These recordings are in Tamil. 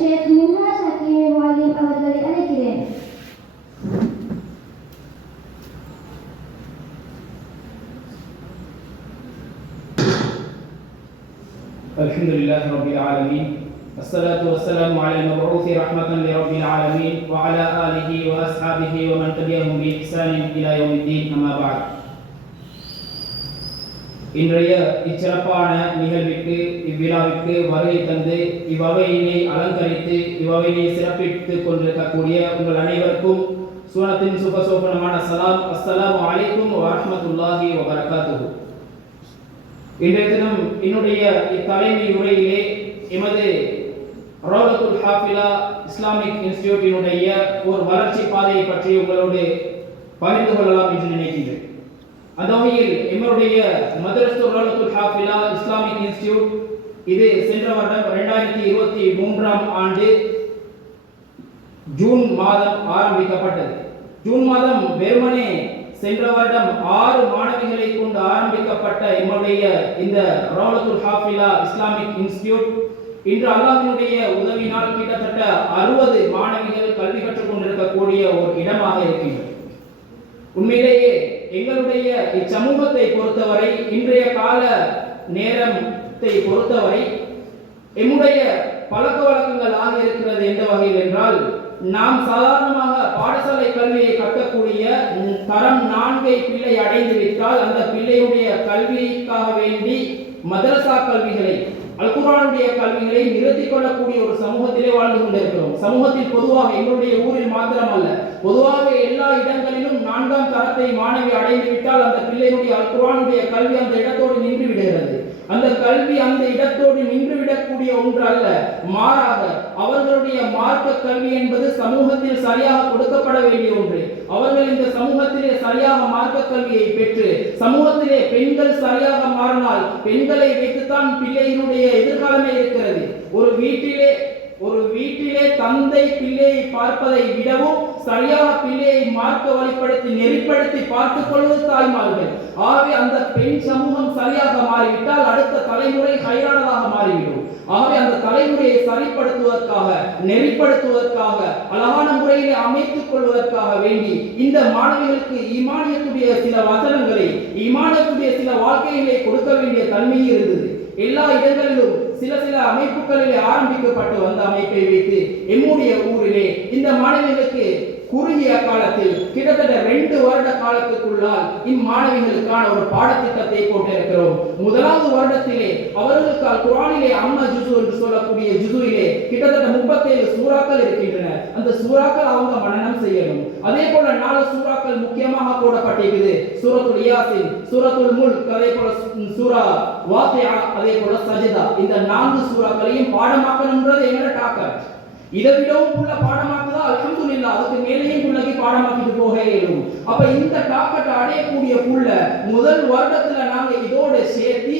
ஷேக் மின்ஹாஜ் ஹக்கீம் மாலிம் அவர்களை அழைக்கிறேன். الحمدلله رب العالمين والصلاة والسلام على المبعوث رحمة لرب العالمين وعلى آله وأصحابه ومن تبعهم بإحسان إلى يوم الدين أما بعد. இன்றைய இச்சிறப்பான நிகழ்விற்கு இவ்விழாவிற்கு வருகை தந்து இவ்வவையினை அலங்கரித்து இவ்வவையினை சிறப்பித்துக் கொண்டிருக்கக்கூடிய உங்கள் அனைவருக்கும் சூனத்தின் சுபசோபனமான சலாம். அஸ்ஸலாமு அலைக்கும் வரஹ்மத்துல்லாஹி வபரகாத்துஹு. இன்றைய தினம் என்னுடைய இத்தலைமை உரையிலே எமது ரௌலத்துல் ஹாஃபிலா இஸ்லாமிக் இன்ஸ்டிடியூட்டினுடைய ஒரு வளர்ச்சி பாதையை பற்றி உங்களோடு பகிர்ந்து கொள்ளலாம் என்று நினைக்கின்றேன். அந்த வகையில் எங்களுடைய மதரசத்துல் ரௌலத்துல் ஹாஃபிலா இஸ்லாமிக் இன்ஸ்டிடியூட் இது சென்ற வருடம் 2023ஆம் ஆண்டு ஜூன் மாதம் ஆரம்பிக்கப்பட்டது. ஜூன் மாதம் வெறுமனே சென்ற வருடம் 6 மாணவிகளை கொண்டு ஆரம்பிக்கப்பட்ட எங்களுடைய இந்த ரௌலத்துல் ஹாஃபிலா இஸ்லாமிக் இன்ஸ்டிடியூட் இன்று அல்லாஹ்வினுடைய உதவியினால் கிட்டத்தட்ட 60 மாணவிகள் கல்வி கற்றுக் கொண்டிருக்கக்கூடிய ஒரு இடமாக இருக்கின்றது. உண்மையிலேயே எங்களுடைய இச்சமூகத்தை பொறுத்தவரை இன்றைய கால நேரத்தை பொறுத்தவரை எம்முடைய பழக்க வழக்கங்கள் ஆக இருக்கிறது எந்த வகையில் என்றால், நாம் சாதாரணமாக பாடசாலை கல்வியை கற்கக்கூடிய தரம் 4 பிள்ளை அடைந்து விட்டால் அந்த பிள்ளையுடைய கல்விக்காக வேண்டி மதரசா கல்விகளை அல் குர்ஆனுடைய கல்விகளை நிறுத்திக் கொள்ளக்கூடிய ஒரு சமூகத்திலே வாழ்ந்து கொண்டிருக்கிறோம். சமூகத்தில் பொதுவாக எங்களுடைய ஊரில் மாத்திரமல்ல, பொதுவாக எல்லா இடங்களிலும் 4ஆம் தரத்தை மாணவி அடைந்து விட்டால் அந்த பிள்ளையுடைய அல் குர்ஆனுடைய கல்வி அந்த இடத்தோடு நின்று விடுகிறது. அந்த கல்வி அந்த இடத்தோடு நின்று விடக்கூடிய ஒன்று அல்ல, மாறாக அவர்களுடைய மார்க்க கல்வி என்பது சமூகத்தில் சரியாக கொடுக்கப்பட வேண்டிய ஒன்று. அவர்கள் இந்த சமூகத்திலே சரியாக மார்க்க கல்வியை பெற்று சமூகத்திலே பெண்கள் சரியாக மாறினால் பெண்களை வைத்துத்தான் பிள்ளையினுடைய எதிர்காலமே இருக்கிறது. ஒரு வீட்டிலே தந்தை பிள்ளையை பார்ப்பதை விடவும் சரியாக பிள்ளையை மார்க்க வழிப்படுத்தி நெறிப்படுத்தி பார்த்துக் கொள்வது தாய்மார்கள். ஆகவே அந்த பெண் சமூகம் சரியாக மாறிவிட்டால் அடுத்த தலைமுறை கையாளதாக மாறிவிடும். ஆகவே அந்த தலைமுறையை சரிப்படுத்துவதற்காக நெறிப்படுத்துவதற்காக அழகான முறையிலே அமைத்துக் கொள்வதற்காக வேண்டி இந்த மாணவிகளுக்கு ஈமானியத்துடைய சில வசனங்களை ஈமானியத்துடைய சில வாழ்க்கைகளை கொடுக்க வேண்டிய தன்மை இருந்தது. எல்லா இடங்களிலும் சில அமைப்புகளிலே ஆரம்பிக்கப்பட்டு வந்த அமைப்பை வைத்து எம்முடைய ஊரிலே இந்த மாணவிகளுக்கு குறுகிய காலத்தில் கிட்டத்தட்ட 2 வருட காலத்துக்குள்ளால் இம்மாணவிகளுக்கான ஒரு பாடத்திட்டத்தை போட்டிருக்கிறோம். முதலாவது வருடத்திலே அவர்களுக்கு அல் குர்ஆனிலே அம்மா ஜுசு என்று சொல்லக்கூடிய ஜுசுவிலே கிட்டத்தட்ட 37 சூறாக்கள் இருக்கின்றன. அந்த சூறாக்கள் அவங்க மனனம் செய்யணும். அதே போல 4 சூறாக்கள் முக்கியமாக போடப்பட்டிருக்குது. சூரத்துல் யாசின், சூரத்துல் முல்க், அதே போல சூரா வாகிஆ, அதே போல சஜதா. இந்த 4 சூறாக்களையும் பாடமாக்கணும்ன்றது எங்களோட டார்கெட். இதை விடவும் உள்ள பாடமாக்குதா அல்ஹம்துலில்லாஹ், அதுக்கு மேலேயும் புள்ளகி பாடமாக்கிட்டு போக இயலும். அப்ப இந்த டார்கெட் அடையக்கூடிய புள்ள முதல் வருடத்துல நாங்க இதோட சேர்த்து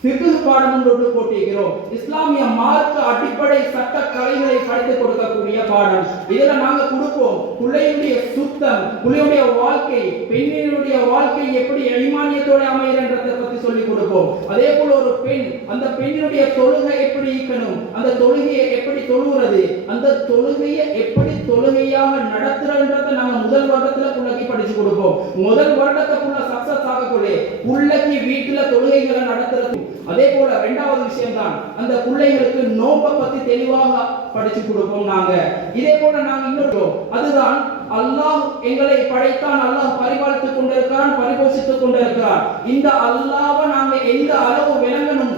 ஃபிக்ஹ் பாடம் ஒன்று போட்டிருக்கிறோம். இஸ்லாமிய மார்க்க அடிப்படை சட்ட கலைகளை படித்துக் கொடுக்கக்கூடிய பாடம். இதுல நாங்க கொடுப்போம் பிள்ளையுடைய சுத்தம், பிள்ளையுடைய வாழ்க்கை, பெண்ணினுடைய வாழ்க்கை எப்படி ஈமானியத்தோட அமையறன்றதை பத்தி சொல்லி கொடுப்போம். அதே போல ஒரு பெண், அந்த பெண்ணினுடைய தொழுகை எப்படி இருக்கணும், அந்த தொழுகையை எப்படி தொழுகிறது, அந்த தொழுகையை எப்படி தொழுகையாக நடத்துறன்றதை நாங்க முதல் வருடத்துல பிள்ளைக்கு படிச்சு கொடுப்போம். முதல் வருடத்தை புள்ள சக்சஸ் ஆகக்கூடிய பிள்ளைக்கு வீட்டுல தொழுகைகளை நடத்துறது. அதே போல 2வது விஷயம் தான் அந்த பிள்ளைகளுக்கு நோன்பை பத்தி தெளிவாக படிச்சு கொடுப்போம் நாங்க. இதே போல நாங்க இன்னொரு அதுதான் அல்லாஹ் எங்களை படைத்தான், அல்லாஹ் பரிபாலித்துக் கொண்டிருக்கிறான், பரிபோஷித்துக் கொண்டிருக்கிறான். இந்த அல்லாஹ்வை நாங்க எந்த அளவு விளங்கணும்,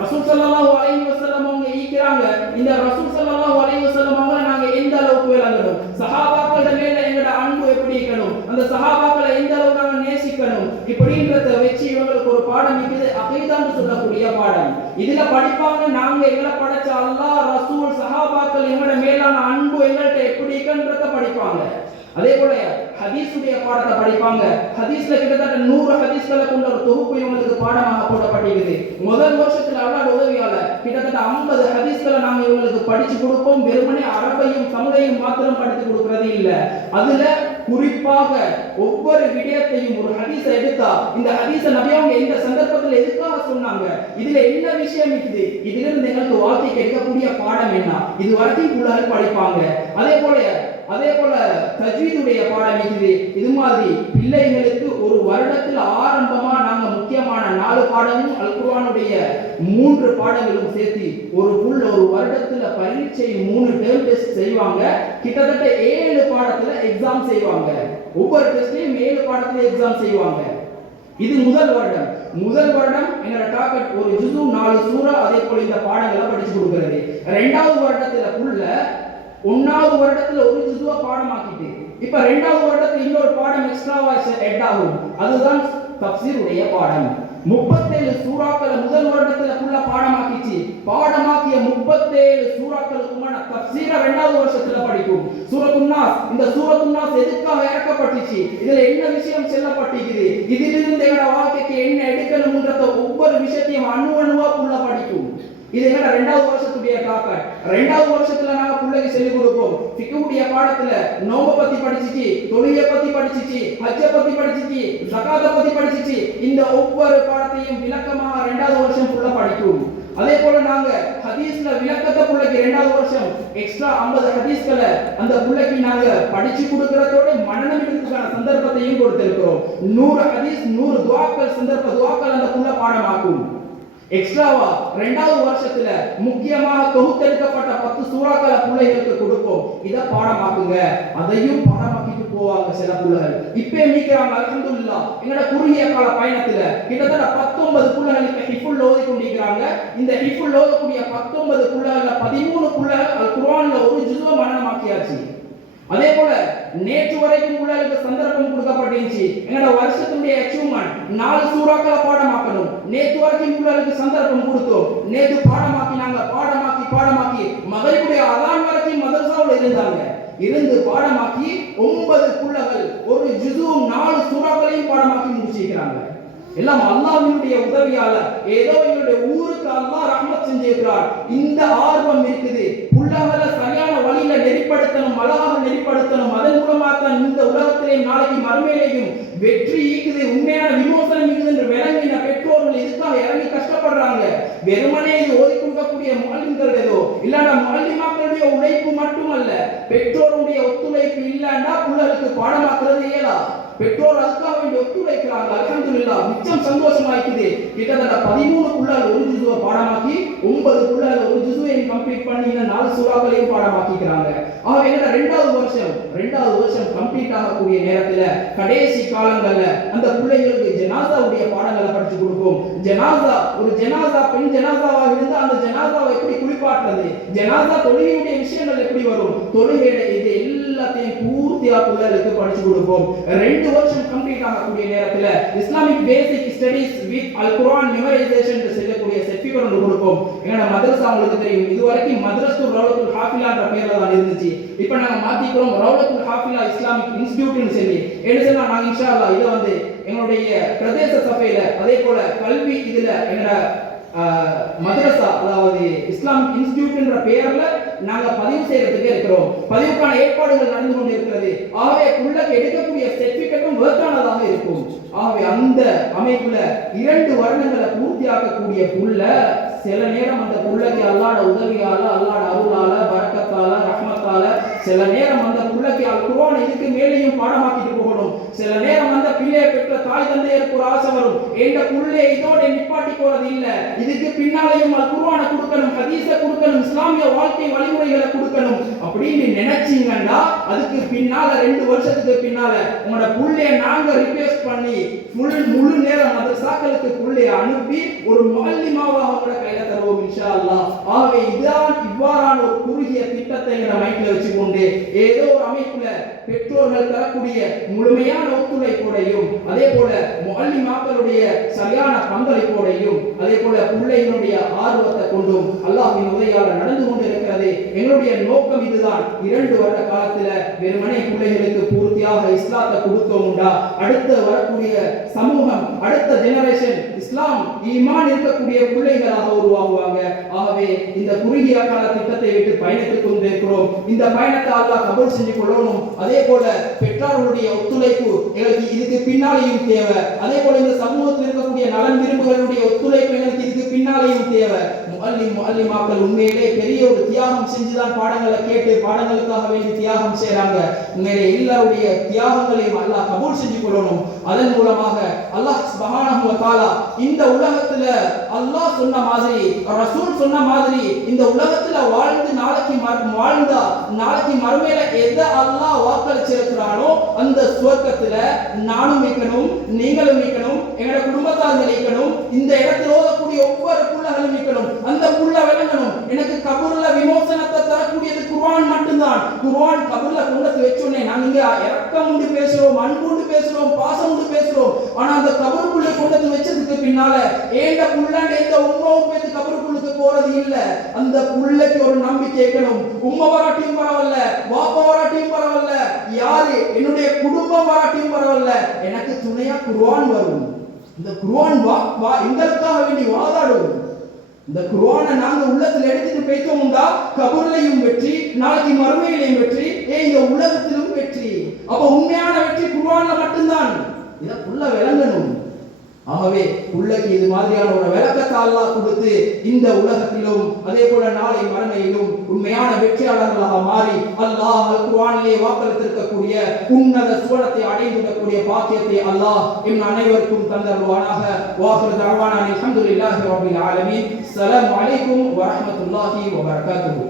ரசூல் ஸல்லல்லாஹு அலைஹி வஸல்லம் அவங்க ஈக்கிறாங்க, இந்த ரசூல் ஸல்லல்லாஹு அலைஹி வஸல்லம் அவங்களை நாங்க எந்த அளவுக்கு விளங்கணும், சஹாபாக்களோட மேல எங்களோட அன்பு எப்படி இருக்கணும், அந்த சஹாபாக்களை எந்த அளவுக்கு நாங்க நேசிக்கணும், இப்படின்றத வச்சு இவங்களுக்கு ஒரு பாடம் இருக்குது, அகீதான்னு சொல்லக்கூடிய பாடம். இதுல படிப்பாங்க நாங்க எங்களை படைச்ச அல்லாஹ், ரசூல், சஹாபாக்கள் எங்களோட மேலான அன்பு எங்கள்கிட்ட எப்படி இருக்குன்றத படிப்பாங்க. அதே போல ஹதீஸுடைய பாடத்தை படிப்பாங்க. ஹதீஸ்ல கிட்டத்தட்ட 100 ஹதீஸ்களை கொண்ட ஒரு தொகுப்பு இவங்களுக்கு பாடமாக போடப்பட்டிருக்குது. முதல் வருஷத்துல அல்லாஹ்வுடைய உதவியால கிட்டத்தட்ட 50 ஹதீஸ்களை நாங்க இவங்களுக்கு படிச்சு கொடுப்போம். வெறுமனே அரபையும் தமிழையும் மாத்திரம் படித்து கொடுக்கிறது இல்ல. அதுல குறிப்பாக ஒவ்வொரு விடயத்தையும் ஒரு ஹதீஸை எடுத்தா இந்த ஹதீஸை நபி அவங்க எந்த சந்தர்ப்பத்தில் எதுக்காக சொன்னாங்க, இதுல என்ன விஷயம் இருக்குது, இதிலிருந்து எங்களுக்கு வாழ்க்கை இஸ்லாமிக் எடுக்கக்கூடிய பாடம் என்ன, இது வரைக்கும் புள்ளகள் படிப்பாங்க. அதே போல தஜ்வீதுடைய பாடம் இருக்குது. இது மாதிரி பிள்ளைகளுக்கு ஒரு வருடத்தில் ஆரம்பமா நாங்க முக்கியமான 4 பாடமும் அல் குர்ஆனுடைய 3 பாடங்களும் சேர்த்து ஒரு வருடத்துல பரீட்சை 3 டேர்ம் டெஸ்ட் செய்வாங்க. கிட்டத்தட்ட 7 பாடத்துல எக்ஸாம் செய்வாங்க. ஒவ்வொரு டெஸ்ட்லயும் 7 பாடத்துல எக்ஸாம் செய்வாங்க. இது முதல் வருடம் என்னோட டார்கெட் ஒரு ஜுஸு 4 சூரா அதே போல இந்த பாடங்களை படிச்சு கொடுக்கிறது. 2வது வருடத்துல புள்ள 1வது வருடத்துல ஒரு ஜுஸுவா பாடமாக்கிட்டு இப்ப 2வது வருடத்துல இன்னொரு பாடம் எக்ஸ்ட்ராவா ஆட் ஆகும். அதுதான் தஃப்சீருடைய பாடம். 37 சூறாக்களை முதல் வருடத்துல புள்ள பாடமாக்கிய 37 சூறாக்களுக்குமான தஃப்சீரை 2வது வருஷத்துல படிக்கும். சூரத்துன் நாஸ், இந்த சூரத்துன் நாஸ் எதுக்காக இறக்கப்பட்டுச்சு, இதுல என்ன விஷயம் சொல்லப்பட்டிருக்குது, இதிலிருந்து எங்களோட வாழ்க்கைக்கு என்ன எடுக்கணும்ன்றத ஒவ்வொரு விஷயத்தையும் அணுவா புள்ள படிக்கும். இது எங்களோட 2வது வருஷத்துடைய டார்கெட். 2வது வருஷத்துல நாங்க புள்ளைக்கு சொல்லிக் கொடுப்போம். ஃபிக்ஹுடைய பாடத்துல நோம்ப பத்தி படிச்சிச்சு, தொழுகை பத்தி படிச்சிச்சு, ஹஜ்ஜ பத்தி படிச்சிச்சு, ஸகாத்த பத்தி படிச்சிச்சு. இந்த ஒவ்வொரு பாடத்தையும் விளக்கமாக 2வது வருஷம் புள்ள படிக்கும். அதே போல நாங்க ஹதீஸ்ல விளக்கத்தை புள்ளைக்கு 2வது வருஷம் எக்ஸ்ட்ரா 50 ஹதீஸ்களை அந்த புள்ளைக்கு நாங்க படிச்சு கொடுக்கறதோட மனனம் எடுக்கிறதுக்கான சந்தர்ப்பத்தையும் கொடுத்திருக்கிறோம். 100 ஹதீஸ் 100 துஆக்கள் அந்த புள்ள பாடமாக்கும். எக்ஸ்ட்ராவா 2வது வருஷத்துல முக்கியமாக தொகுத்தெடுக்கப்பட்ட 10 சூறாக்களை பிள்ளைகளுக்கு கொடுப்போம். இத பாடமாக்குங்க. அதையும் பாடமாக்கிட்டு போவாங்க சில பிள்ளைகள். இப்பே மீக்கிறாங்க அல்ஹம்துலில்லாஹ். எங்கட குறுகிய கால பயணத்துல கிட்டத்தட்ட 19 பிள்ளைகள் இப்ப ஹிஃபுல் ஓதி கொண்டிருக்காங்க. இந்த ஹிஃபுல் ஓதக்கூடிய 19 பிள்ளைகள்ல 13 பிள்ளைகள் அல் குர்ஆன்ல ஒரு ஜுஸுவ மனனமாக்கியாச்சு. அதே போல நேற்று வரைக்கும் பிள்ளைகளுக்கு சந்தர்ப்பம் கொடுக்கப்பட்டிருந்துச்சு. எங்களோட வருஷத்துடைய அச்சீவ்மெண்ட் 4 சூறாக்களை பாடமாக்கணும். நேற்று வரைக்கும் பிள்ளைகளுக்கு சந்தர்ப்பம் கொடுத்தோம். நேற்று பாடமாக்கினாங்க. பாடமாக்கி மகரிபுடைய அதான் வரைக்கும் மதரசாவுல இருந்து பாடமாக்கி 9 பிள்ளைகள் ஒரு ஜுஸுவும் 4 சூறாக்களையும் பாடமாக்கி முடிச்சிருக்கிறாங்க. எல்லாம் அல்லாஹ்வுடைய உதவியால ஏதோ எங்களுடைய ஊருக்கு அல்லாஹ் ரஹ்மத் செஞ்சிருக்கிறார். இந்த ஆர்வம் இருக்குது. புள்ளகளை சரியான வழியில நெறிப்படுத்தணும், அழகாக நெறிப்படுத்தணும். அதன் மூலமா தான் இந்த உலகத்திலேயும் நாளைக்கு மறுமையிலேயும் வெற்றி ஈக்குது, உண்மையான விமோசனம் இருக்குது என்று விளங்கின பெற்றோர்கள் இதுக்காக இறங்கி கஷ்டப்படுறாங்க. வெறுமனே இது ஓதி கொடுக்கக்கூடிய முஅல்லிம்களோ இல்லைன்னா முஅல்லிமாக்களுடைய உழைப்பு மட்டுமல்ல, பெற்றோருடைய ஒத்துழைப்பு இல்லைன்னா புள்ளகளுக்கு பாடமாக்குறது இயலா. பெற்றோர் அதுக்காக வேண்டி ஒத்துழைக்கிறாங்க. அல்ஹம்துலில்லாஹ் மிச்சம் சந்தோஷமா இருக்குது. கிட்டத்தட்ட 13 புள்ளகள் ஒரு ஜுஸுவை பாடமாக்கி 9 புள்ளகள் ஒரு ஜுஸுவையும் கம்ப்ளீட் பண்ணி 4 சூறாக்களையும் பாடமாக்கிக்கிறாங்க. ஆக என்னோட 2வது வருஷம் கம்ப்ளீட் ஆகக்கூடிய நேரத்துல கடைசி காலங்கள்ல அந்த பிள்ளைகளுக்கு ஜனாசாவுடைய பாடங்களை படிச்சு கொடுப்போம். ஒரு ஜனாசா பெண் ஜனாசாவாக இருந்தா அந்த ஜனாசாவை எப்படி குளிப்பாட்டுறது, ஜனாசா தொழுகையுடைய விஷயங்கள் எப்படி வரும், தொழுகையில இது எல்லாத்தையும் பூர்த்தியா பிள்ளைகளுக்கு படிச்சு கொடுப்போம். 2 வருஷம் கம்ப்ளீட் ஆகக்கூடிய நேரத்துல Islamic basic studies with Al Quran memorisation சொல்லக்கூடிய சர்டிஃபிகேட் கொடுப்போம். எங்கட மதரசா உங்களுக்கு தெரியும், இதுவரைக்கும் மதரசத்துல் ரௌலத்துல் ஹாஃபிலான்ற பேர்ல தான் இருந்துச்சு. இப்போ நாங்க மாத்திக்கிறோம் ரௌலத்துல் ஹாஃபிலா இஸ்லாமிக் இன்ஸ்டிடியூட்னு சொல்லி. என்ன சொன்னா நாங்க இன்ஷா அல்லாஹ் இத வந்து எங்களுடைய பிரதேச சபையில அதே போல கல்வி இதுல எங்கட மதரசா அதாவது இஸ்லாமிக் இன்ஸ்டிடியூட்ன்ற பெயர்ல நாங்க பதிவு செய்யறதுக்கு இருக்கிறோம். பதிவுக்கான ஏற்பாடுகள் நடந்து கொண்டிருக்கிறது. ஆகவே புள்ளக்கு எடுக்கக்கூடிய சர்டிஃபிகேட்டும் வர்த்தானதாக இருக்கும். ஆகவே அந்த அமைப்புல 2 வருடங்களை பூர்த்தியாக்கக்கூடிய புள்ள சில நேரம் அந்த புள்ளக்கு அல்லாஹ்வுடைய உதவியால, அல்லாஹ்வுடைய அருளால, பரக்கத்தால, ரஹ்மத்தால சில நேரம் அந்த புள்ளக்கு அல் குர்ஆன் இதுக்கு மேலேயும் பாடமாக்கிட்டு போகணும். சில நேரம் அந்த பிள்ளையை பெற்ற தாய் தந்தையருக்கு ஒரு ஆசை வரும், என்ற புள்ளை இதோட நிப்பாட்டி போறது இல்ல, இதுக்கு பின்னாலேயும் அல் குர்ஆனை கொடுக்கணும், ஹதீஸை கொடுக்கணும், இஸ்லாமிய வாழ்க்கை வழிமுறைகளை கொடுக்கணும் அப்படின்னு நினைச்சீங்கன்னா அதுக்கு பின்னால 2 வருஷத்துக்கு பின்னால உங்களோட புள்ளைய நாங்க ரிக்வெஸ்ட் பண்ணி முழு நேரம் மதரசாக்களுக்கு புள்ளைய அனுப்பி ஒரு முஅல்லிமாவாக கூட கையில தருவோம் இன்ஷா அல்லாஹ். ஆகவே இவ்வாறான ஒரு குறுகிய திட்டத்தை நம்ம மைண்ட்ல வச்சுக்கொண்டு ஏதோ ஒரு அமைப்புல பெற்றோர்கள் தரக்கூடிய முழுமையான ஒத்துழைப்போடையும் அதே போல முஅல்லிமாக்களுடைய சரியான பங்களிப்போடையும் அதே போல பிள்ளைகளுடைய ஆர்வத்தை கொண்டும் அல்லாஹ்வின் உதவியால நடந்து கொண்டிருக்கிறது. எங்களுடைய நோக்கம் இதுதான். 2 வருட காலத்துல வெறுமனே பிள்ளைகளுக்கு பூர்த்தியாக இஸ்லாத்தை கொடுத்தோம்டா அடுத்த வரக்கூடிய சமூகம், அடுத்த ஜெனரேஷன் இஸ்லாம் ஈமான் இருக்கக்கூடிய பிள்ளைகளாக உருவாகுவாங்க. ஆகவே இந்த குறுகிய கால திட்டத்தை விட்டு பயணித்துக் கொண்டிருக்கிறோம். இந்த பயணத்தை அல்லாஹ் கபூல் செஞ்சு கொள்ளணும். அதே போல பெற்றோர்களுடைய ஒத்துழைப்பு எங்களுக்கு இதுக்கு பின்னாலேயும் தேவை. அதே போல இந்த சமூகத்தில் இருக்கக்கூடிய நலன் விரும்புகளுடைய ஒத்துழைப்பு எங்களுக்கு இதுக்கு பின்னாலேயும் தேவை. முஅல்லிமாக்கள் உண்மையிலே பெரிய ஒரு தியாகம் செஞ்சுதான் பாடங்களை கேட்டு பாடங்களுக்காக வேண்டி தியாகம் செய்றாங்க. உண்மையிலே எல்லாருடைய தியாகங்களையும் அல்லாஹ் கபூல் செஞ்சு கொள்ளணும். அதன் மூலமாக அல்லாஹ் சுப்ஹானஹு வ தஆலா இந்த உலகத்துல அல்லாஹ் சொன்ன மாதிரி ரசூல் சொன்ன மாதிரி இந்த உலகத்துல வாழ்ந்து நாளைக்கு மறுமையில எதை அல்லாஹ் வாக்களிச்சிருக்கிறானோ அந்த சுவர்க்கத்துல நானும் நிக்கணும், நீங்களும் நிக்கணும், எங்களோட குடும்பத்தார் நிக்கணும், இந்த இடத்துல ஓதக்கூடிய ஒவ்வொரு புள்ளகளும் நிக்கணும். அந்த புள்ள விளங்கணும். எனக்கு கபூர்ல விமோசனத்தை தரக்கூடியது குர்ஆன் மட்டும்தான். குர்ஆன் கபூர்ல கொண்டு வச்சோன்னே நாங்க இங்க இரக்கம் உண்டு பேசுறோம், அன்பு உண்டு பேசுறோம், பாசம் உண்டு பேசுறோம். ஆனா அந்த கபருக்குள்ள கொண்டு வச்சதுக்கு பின்னால ஏண்ட புள்ளண்ட இந்த உம்மாவும் பேத்து கபருக்குள்ளுக்கு போறது இல்ல. அந்த புள்ளைக்கு ஒரு நம்பிக்கை இருக்கணும். உம்மா வராட்டியும் பரவாயில்ல, வாப்பா வராட்டியும் பரவாயில்ல, யாரு என்னுடைய குடும்பம் வராட்டியும் பரவாயில்ல, எனக்கு துணையா குர்ஆன் வரும். இந்த குர்ஆன் எங்களுக்காக வேண்டி வாதாடும். இந்த குர்ஆனை நாங்க உள்ளத்துல எடுத்துட்டு போய்த்தோம்டா கபூர்லயும் வெற்றி, நாளைக்கு மறுமையிலையும் வெற்றி, இந்த உலகத்திலும் வெற்றி. அப்ப உண்மையான வெற்றி குர்ஆன்ல மட்டும்தான். இத புள்ள விளங்கணும். ஆகவே உள்ளக்கு இது மாதிரியான ஒரு விளக்கத்தை அல்லாஹ் கொடுத்து இந்த உலகத்திலும் அதே போல நாளை மறுமையிலும் உண்மையான வெற்றியாளர்களாக மாறி அல்லாஹ் குர்ஆனிலே வாக்களித்திருக்கக்கூடிய உன்னத சுவனத்தை அடைந்திருக்கக்கூடிய பாக்கியத்தை அல்லாஹ் எம் அனைவருக்கும் தந்தருவானாக. வாஹிரு தஅவானா அல்ஹம்துலில்லாஹி ரப்பில் ஆலமீன். ஸலாமு அலைக்கும் வ ரஹ்மத்துல்லாஹி வ பரகாத்துஹு.